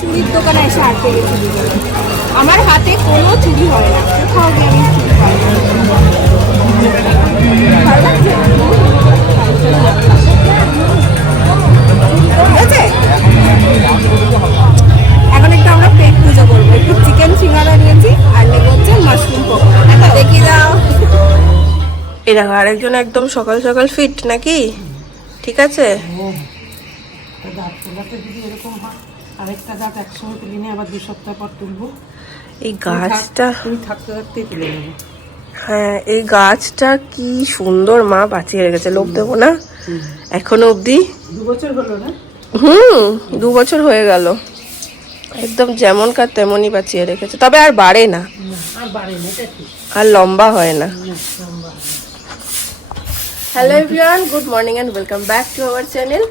চুরির দোকানে এসে আটকে গেছি দুজনে। আমার হাতে কোনো চুরি হয় না, কোথাও গিয়ে আমি চুরি পাই না। ভালো লাগছে? ঠিক আছে, এখন একটু আমরা পেট পুজো করবো। একটু চিকেন সিঙ্গারা নিয়েছি আর নেবো হচ্ছে মাশরুম পকোড়া। দেখি দাও। এই দেখো আরেকজন একদম সকাল সকাল ফিট নাকি? ঠিক আছে। আরেকটা দাঁত একসঙ্গে তুলে নিয়ে আবার 2 সপ্তাহ পর তুলবো। এই গাছটা তুমি থাকতে থাকতেই তুলে নেবো। হ্যাঁ, এই গাছটা কি সুন্দর মা বাঁচিয়ে রেখেছে। লোভ দেবো না এখনো অবধি। 2 বছর হলো না? 2 বছর হয়ে গেল। একদম যেমন কার তেমনই বাঁচিয়ে রেখেছে, তবে আর বাড়ে না, আর বাড়ে না, এটা ঠিক। আর লম্বা হয় না। Hello everyone, good morning and welcome back to our channel.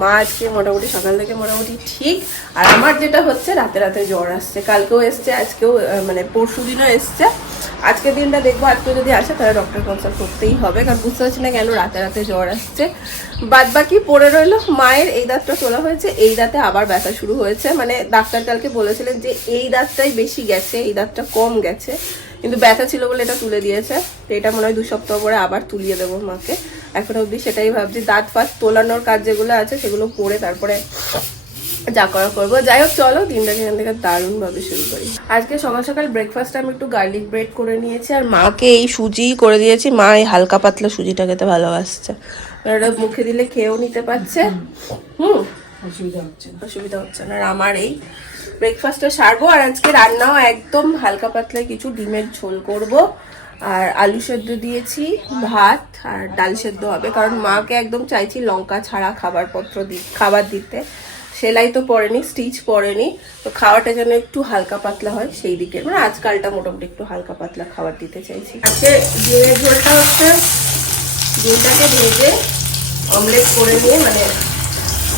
মা আজকে মোটামুটি সকাল থেকে মোটামুটি ঠিক। আর আমার যেটা হচ্ছে রাতে রাতে জ্বর আসছে, কালকেও এসছে, আজকেও মানে পরশু দিনও এসছে। আজকের দিনটা দেখবো, আজকে যদি আসে তাহলে ডক্টর কনসাল্ট করতেই হবে, কারণ বুঝতে পারছি না কেন রাতে রাতে জ্বর আসছে। বাদ বাকি পড়ে রইলো মায়ের এই দাঁতটা তোলা হয়েছে, এই দাঁতে আবার ব্যথা শুরু হয়েছে। মানে ডাক্তার কালকে বলেছিলেন যে এই দাঁতটাই বেশি গেছে, এই দাঁতটা কম গেছে, কিন্তু ব্যথা ছিল বলে এটা তুলে দিয়েছে। তো এটা মনে হয় 2 সপ্তাহ পরে আবার তুলিয়ে দেবো মাকে। এখন অবধি সেটাই ভাবছি, দাঁত ফাত তোলানোর কাজ যেগুলো আছে সেগুলো করে তারপরে যা করা করবো। যাই হোক, চলো দিনটাকে এখান থেকে দারুণ ভাবে শুরু করি। আজকে সকাল সকাল ব্রেকফাস্টে আমি একটু গার্লিক ব্রেড করে নিয়েছি, আর মাকে এই সুজি করে দিয়েছি। মা এই হালকা পাতলা সুজিটা খেতে ভালোবাসছে, ওটা মুখে দিলে খেয়েও নিতে পারছে। অসুবিধা হচ্ছে না। আর আমার এই ব্রেকফাস্টটা সারবো। আর আজকে রান্নাও একদম হালকা পাতলা কিছু, ডিমের ঝোল করব, আর আলু সেদ্ধ দিয়েছি, ভাত আর ডাল সেদ্ধ হবে। কারণ মাকে একদম চাইছি লঙ্কা ছাড়া খাবার দিতে। সেলাই তো পড়েনি, স্টিচ পড়েনি, তো খাওয়াটা যেন একটু হালকা পাতলা হয় সেই দিকে। মানে আজকালটা মোটামুটি একটু হালকা পাতলা খাবার দিতে চাইছি। আজকে ডিমের ঝোলটা হচ্ছে ডিমটাকে ভেজে অমলেট করে নিয়ে, মানে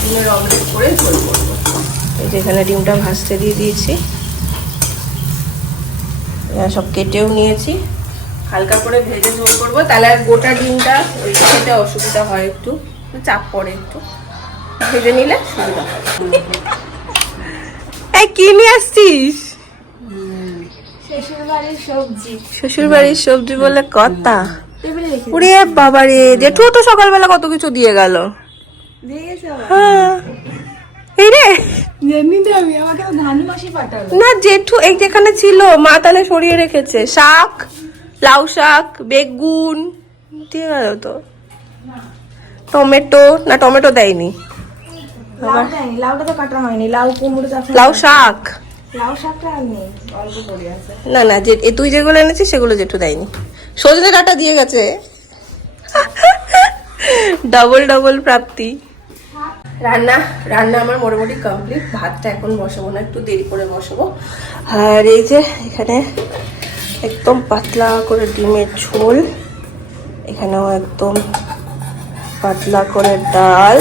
ডিমের অমলেট করে ঝোল করবো। এই যে এখানে ডিমটা ভাজতে দিয়ে দিয়েছি, সব কেটেও নিয়েছি। হালকা করে ভেজে ঝোল করবো, তাহলে আর গোটা ডিমটা ওই খেতে অসুবিধা হয়, একটু চাপ পড়ে, একটু ভেজে নিলে সুবিধা হয়। এই কি নিয়ে আসছিস? শ্বশুর বাড়ির সবজি বলে কথা। ওরে বাবারে, জেঠুও তো সকালবেলা কত কিছু দিয়ে গেল। এই রে না, জেঠু এই যেখানে ছিল মা তাহলে সরিয়ে রেখেছে। শাক, লাউ শাক, বেগুন দিয়ে গেল তো। টমেটো না, টমেটো দেয়নি, লাউটা তো কাটা হয়নি। লাউ কুমড়ো, লাউ শাক, লাউ শাকটা আর নেই, অল্প পড়ে আছে। না না, যে তুই যেগুলো এনেছিস সেগুলো জেঠু দেয়নি। সজনে ডাঁটা দিয়ে গেছে। ডবল ডবল প্রাপ্তি। রান্না আমার মোটামুটি কমপ্লিট। ভাতটা এখন বসাবো না, একটু দেরি করে বসাবো। আর এই যে এখানে একদম পাতলা করে ডিমের ঝোল, এখানেও একদম পাতলা করে ডাল,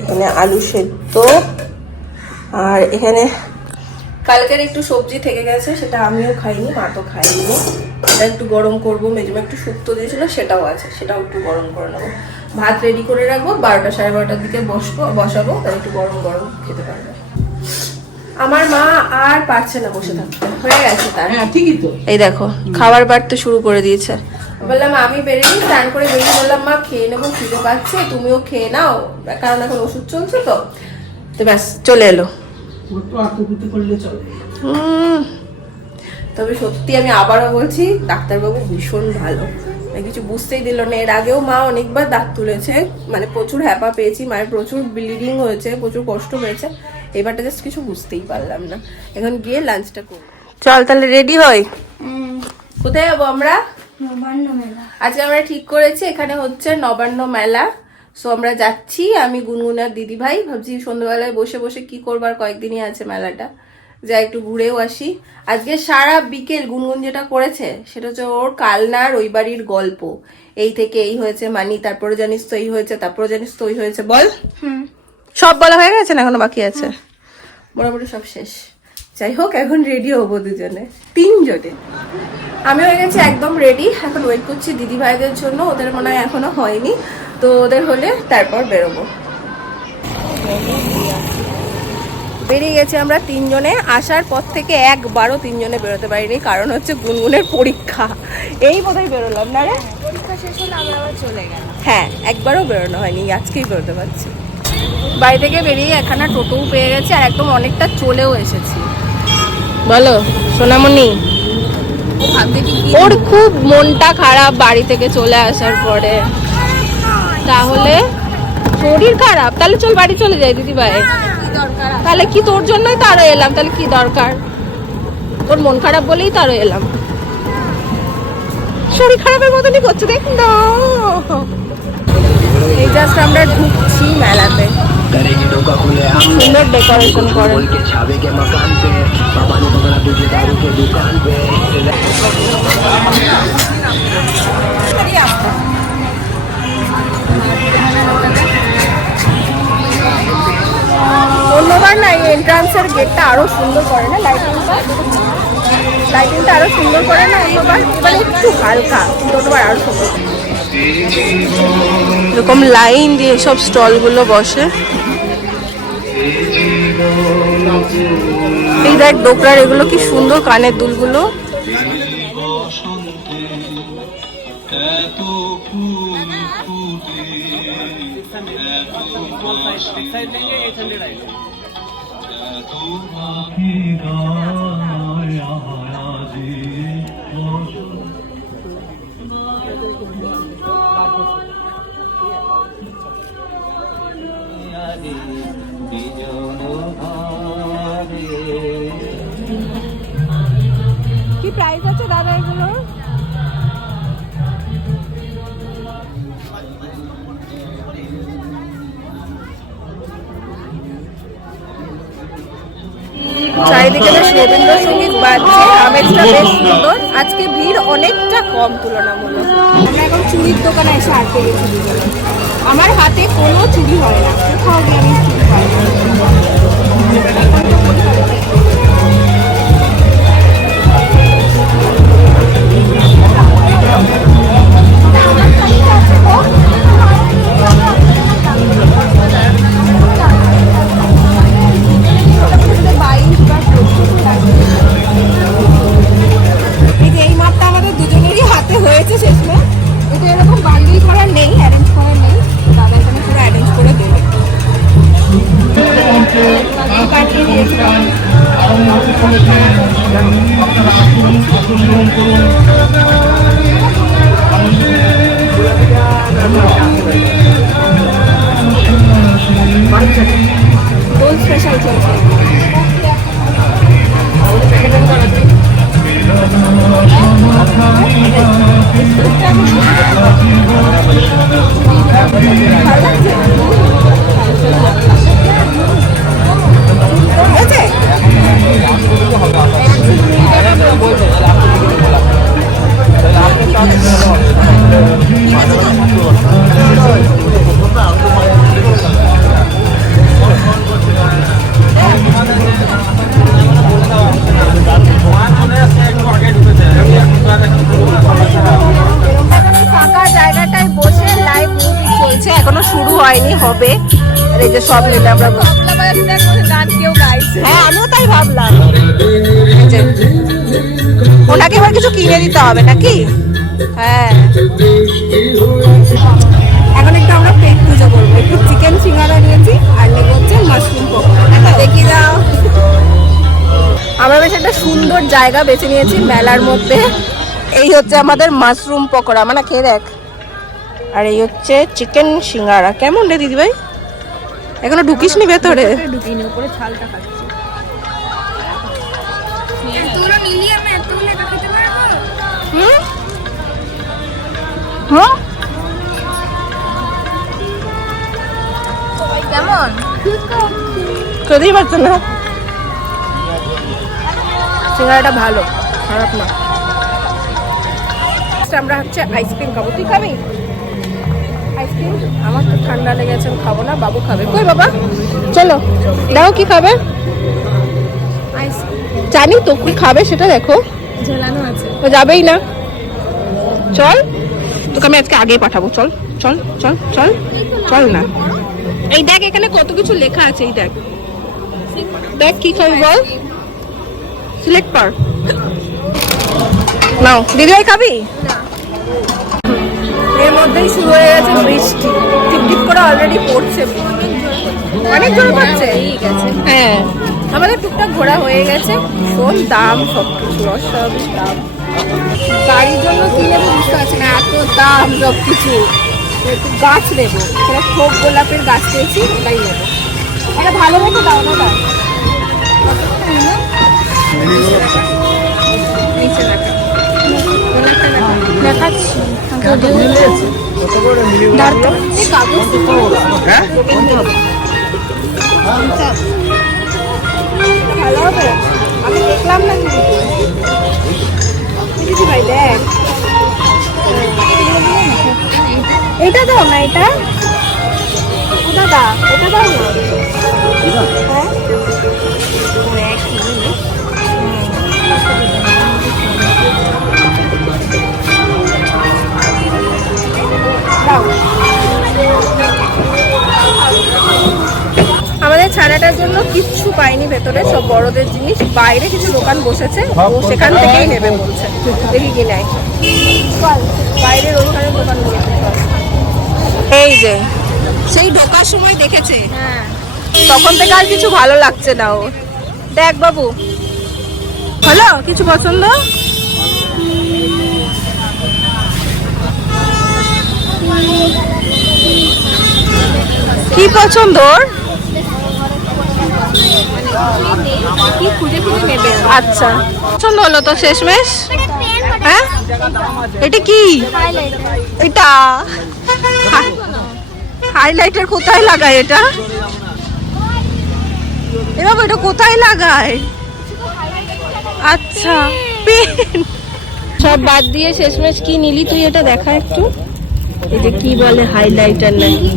এখানে আলু সেদ্ধ, আর এখানে কালকের একটু সবজি থেকে গেছে, সেটা আমিও খাইনি, মা তো খাইনি। এটা একটু গরম করবো, মেজমা একটু শুক্তো দিয়েছিল সেটাও আছে, সেটাও একটু গরম করে নেবো। ভাত রেডি করে রাখবো, 12টা সাড়ে 12টার দিকে বসাবো, তাই একটু গরম গরম খেতে পারবে। আমার মা আর পারছে না বসে থাকতে, হয়ে গেছে তার। হ্যাঁ ঠিকই তো। এই দেখো খাবার বাড়তে শুরু করে দিয়েছে। বললাম আমি বেরিয়ে স্নান করে বেরিয়ে বললাম মা খেয়ে নেবো, খিদে পাচ্ছে, তুমিও খেয়ে নাও, কারণ এখন ওষুধ চলছে তো। তো ব্যাস চলে এলো। তবে সত্যি আমি আবারও বলছি, ডাক্তারবাবু ভীষণ ভালো, কিছু বুঝতেই দিল না। এর আগেও মা অনেকবার দাঁত তুলেছে, মানে প্রচুর হ্যাপা পেয়েছি, মায়ের প্রচুর ব্লিডিং হয়েছে, প্রচুর কষ্ট হয়েছে। এবারটা জাস্ট কিছু বুঝতেই পারলাম না। এখন গিয়ে লাঞ্চটা করবো। চল তাহলে রেডি হই। কোথায় যাবো আমরা? নবান্ন মেলা। আজকে আমরা ঠিক করেছি এখানে হচ্ছে নবান্ন মেলা। সো আমরা যাচ্ছি, আমি গুনগুন আর দিদি ভাই। ভাবছি সন্ধ্যাবেলায় বসে বসে কি করবার, কয়েকদিনই আছে মেলাটা, যা একটু ঘুরেও আসি। আজকে সারা বিকেল গুনগুন যেটা করেছে সেটা হচ্ছে ওর কালনার ওই বাড়ির গল্প। এই থেকে এই হয়েছে মানি, তারপরে জানিস তো এই হয়েছে, তারপরে জানিস তো ওই হয়েছে। বল, সব বলা হয়ে গেছে না এখনো বাকি আছে? মোটামুটি সব শেষ। যাই হোক, এখন রেডি হবো দুজনে, 3 জনে। আমি হয়ে গেছি একদম রেডি, এখন ওয়েট করছি দিদি ভাইদের জন্য। ওদের মনে হয় এখনো হয়নি, তো ওদের হলে তারপর বেরোবো। বেরিয়ে গেছি আমরা তিনজনে। আসার পর থেকে একবারও তিনজনে বেরোতে পারিনি, কারণ হচ্ছে গুনগুনের পরীক্ষা। এই বোধহয় বেরোলাম না রে, পরীক্ষা শেষ হলো আমরা আবার চলে গেলাম। হ্যাঁ একবারও বেরোনো হয়নি, আজকেই বেরোতে পারছি। বাড়ি থেকে বেরিয়ে এখানে টোটোও পেয়ে গেছি আর একদম অনেকটা চলেও এসেছি। বলো সোনামণি, ওর খুব মনটা খারাপ বাড়ি থেকে চলে আসার পরে। তাহলে শরীর খারাপ, তাহলে চল বাড়ি চলে যাই দিদি ভাই। তাহলে কি তোর জন্যই তো আরো এলাম, তাহলে কি দরকার? তোর মন খারাপ বলেই তো আরো এলাম। শরীর খারাপের মতনই করছে দেখ না। এই জাস্ট আমরা ঢুকছি মেলাতে, সুন্দর ডেকোরেশন করে। অন্যবার না এই এন্ট্রান্সের গেটটা আরো সুন্দর করে না, লাইটিংটা আরো সুন্দর করে না অন্যবার। এবার একটু হালকা, কিন্তু অন্যবার আরো সুন্দর। এরকম লাইন দিয়ে সব স্টলগুলো বসে। এই দেখ ডোকরার এগুলো কি সুন্দর, কানের দুলগুলো। কি প্রাইস আছে দাদা এগুলো? চারিদিকে বেশ রবীন্দ্রসঙ্গীত বাজছে, আমেজটা বেশ সুন্দর। আজকে ভিড় অনেকটা কম তুলনামূলক। আমরা এখন চুড়ির দোকানে এসে আটকে গেছি দুজনে। আমার হাতে কোনো চুড়ি হয় না, কোথাও গিয়ে আমি চুড়ি পাই না। এই মাপটা আমাদের দুজনেরই হাতে হয়েছে শেষমেশ। এটা এরকম বান্ডিল করা নেই, অ্যারেঞ্জ করা নেই, দাদা এখানে পুরো অ্যারেঞ্জ করে দেবে। পাঠিয়ে দিয়েছিলাম। দোল স্পেশাল চলছে। ফাঁকা জায়গাটায় বসে লাইভ মিউজিক চলছে, এখনো শুরু হয়নি, হবে। আর এই যে সব মিলে আমরা গান কেউ গাইছে। হ্যাঁ আমিও তাই ভাবলাম। ওনাকে এবার কিছু কিনে দিতে হবে নাকি? হ্যাঁ এখন একটু আমরা পেট পুজো করবো। একটু চিকেন সিঙ্গারা নিয়েছি আর নেবো হচ্ছে মাশরুম পকোড়া। দেখি দাও, আমরা বেশ একটা সুন্দর জায়গা বেছে নিয়েছি মেলার মধ্যে। এই হচ্ছে আমাদের মাশরুম পকোড়া, মানে খেয়ে দেখ। আর এই হচ্ছে চিকেন সিঙ্গারা। কেমন রে দিদি ভাই? এখনো ঢুকিস নি ভেতরে? ঢুকিনি, উপরে ছালটা খাচ্ছি। কেমন খেতেই পারছো না? সিঙ্গারাটা ভালো, খারাপ না। আমরা হচ্ছে আইসক্রিম খাবো। তুই খাবি আইসক্রিম? আমার তো ঠান্ডা লেগেছে, আমি খাবো না, বাবু খাবে। কই বাবা? চলো দেখো কি খাবে। জানি তো কি খাবে, সেটা দেখো। ঝোলানো আছে, ও যাবেই না। চল তোকে আমি আজকে আগেই পাঠাবো। চল চল চল চল চল না। এই দেখ এখানে কত কিছু লেখা আছে, এই দেখ দেখ কি খাবি বল, সিলেক্ট কর। নাও দিদিভাই খাবি? এর মধ্যেই শুরু হয়ে গেছে বৃষ্টি, টিপটিপ করে অলরেডি পড়ছে, অনেক জোরে পড়ছে। হ্যাঁ, আমাদের টুকটাক ঘোরা হয়ে গেছে। ভীষণ দাম সবকিছু, অস্বাভাবিক দাম। গাড়ির জন্য কি নেবো বুঝতে পারছি না, এত দাম সবকিছু। একটু গাছ নেবো, সেটা থোক গোলাপের গাছ পেয়েছি, ওটাই নেবো। একটা ভালো মতো দাও না, দাও দেখাচ্ছি। ভালো হবে, আমি দেখলাম না কিন্তু ভাই দেখ, এটা দাও না, এটা ওটা দাও, এটা দাও না। আমাদের ছানাটার জন্য কিচ্ছু পাইনি ভেতরে, সব বড়দের জিনিস। বাইরে কিছু দোকান বসেছে, ও সেখান থেকেই নেবে বলছে, দেখি কি নেয়। বাইরের ওখানে দোকান বসেছে। এই যে সেই ঢোকার সময় দেখেছে, তখন থেকে আর কিছু ভালো লাগছে না ও। দেখ বাবু, হলো কিছু পছন্দ? কি পছন্দ ওর? কি খুঁজে খুঁজে নেবে। আচ্ছা, পছন্দ হলো তো শেষমেশ? হ্যাঁ, এটা কি? এটা হাইলাইটার কোথায় লাগায় এটা? এবার এটা কোথায় লাগায়? আচ্ছা, পেন। সব বাদ দিয়ে শেষমেশ কি নিলি তুই? এটা দেখা একটু, এটা কি বলে, হাইলাইটার নাকি?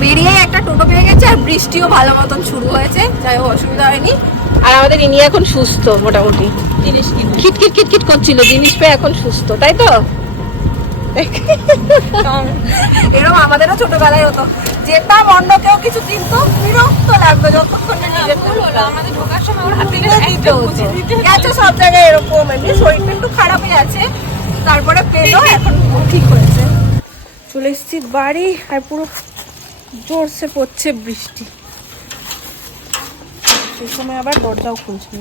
বেরিয়ে একটা টোটো পেয়ে গেছে, আর বৃষ্টিও ভালো মতন শুরু হয়েছে, যাই হোক অসুবিধা হয়নি। আর আমাদের ইনি এখন সুস্থ মোটামুটি, জিনিস খিটখিট খিটখিট করছিল, জিনিস পেয়ে এখন সুস্থ, তাই তো? এরকম আমাদেরও ছোটবেলায় হতো, যেতাম অন্য কেউ কিছু কিনতো, বিরক্ত লাগতো যতক্ষণ আমাদের ঢোকার সময় ওর হাতে গেছে। সব জায়গায় এরকম, এমনি শরীরটা একটু খারাপই আছে, তারপরে পেলো, এখন ঠিক হয়েছে। চলে এসেছি বাড়ি, আর পুরো জোরসে পড়ছে বৃষ্টি। সেই সময় আবার দরজাও খুলছিল।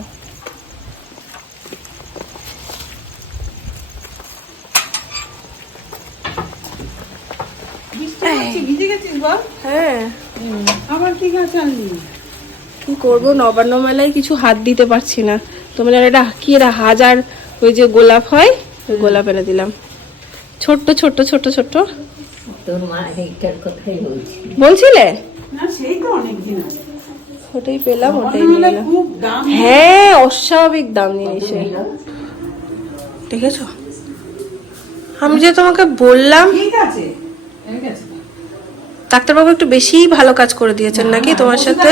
হ্যাঁ, আবার কি গাছ আনলি? কি করবো, নবান্ন মেলায় কিছু হাত দিতে পারছি না। তোমার এটা কি, এরা হাজার ওই যে গোলাপ হয়, ওই গোলাপ এনে দিলাম, ছোট্ট ছোট্ট ছোট্ট ছোট্ট। তোর মা এইটার কথাই বলছি। বলছিলে? না, সেই তো অনেকদিন আছে। ওটাই পেলাম, ওটাই নিয়ে মেলায় এলাম। খুব দাম। হ্যাঁ, অস্বাভাবিক দাম জিনিসের, দেখেছো? আমি যে তোমাকে বললাম, ঠিক আছে, ঠিক আছে। ডাক্তারবাবু একটু বেশি ভালো কাজ করে দিয়েছেন নাকি তোমার সাথে?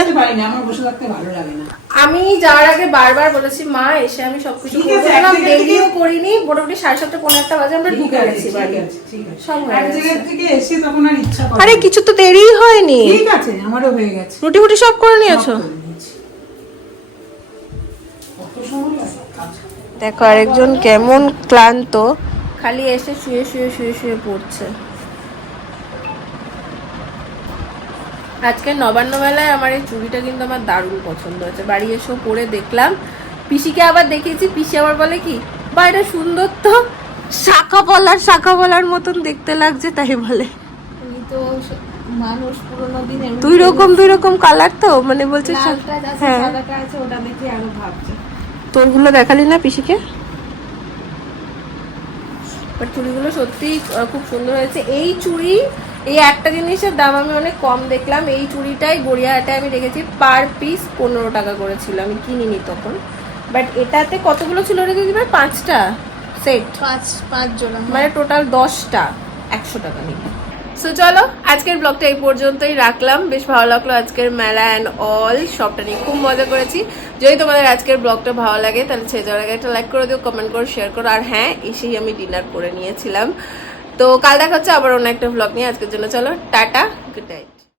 আমার বসে থাকতে ভালো লাগে না। আমি যাওয়ার আগে বারবার বলেছি, মা এসে আমি সবকিছু দেরিও করিনি, মোটামুটি 7:30 পৌনে 1টা বাজে আমরা ঢুকে গেছি বাড়ি। সব হয়ে গেছে। থেকে এসে তখন আর ইচ্ছা করে। আরে কিছু তো দেরিই হয়নি। ঠিক আছে, আমারও হয়ে গেছে। রুটি ফুটি সব করে নিয়েছো? দেখো আরেকজন কেমন ক্লান্ত, খালি এসে শুয়ে শুয়ে শুয়ে শুয়ে পড়ছে। আজকে নবান্ন মেলায় আমার এই চুড়িটা কিন্তু আমার দারুণ পছন্দ হয়েছে। বাড়ি এসেও পরে দেখলাম, পিসিকে আবার দেখিয়েছি, পিসি আবার বলে কি, বা এটা সুন্দর তো, শাখা পলার মতন দেখতে লাগছে, তাই বলে। মানুষ পুরোনো দিনের দুই রকম কালার তো, মানে বলছে হ্যাঁ, ওটা দেখে আরো ভাবছে। তোরগুলো দেখালি না পিসিকে? বাট চুড়িগুলো সত্যি খুব সুন্দর হয়েছে। এই চুড়ি, এই একটা জিনিসের দাম আমি অনেক কম দেখলাম। এই চুড়িটাই গড়িয়াহাটে আমি দেখেছি পার পিস 15 টাকা করেছিল, আমি কিনিনি তখন। বাট এটাতে কতগুলো ছিল রে দিদিভাই? 5টা সেট, 5 জোড়া, মানে টোটাল 10টা, 100 টাকা নিল। সো চলো আজকের ব্লগটা এই পর্যন্তই রাখলাম। বেশ ভালো লাগলো আজকের মেলা অ্যান্ড অল, সবটা নিয়ে খুব মজা করেছি। যদি তোমাদের আজকের ব্লগটা ভালো লাগে তাহলে ছেড়ে যাওয়ার আগে একটা লাইক করে দিও, কমেন্ট করো, শেয়ার করো। আর হ্যাঁ, এসেই আমি ডিনার করে নিয়েছিলাম। তো কাল দেখা হচ্ছে আবার অন্য একটা ব্লগ নিয়ে। আজকের জন্য চলো টাটা, গুড নাইট।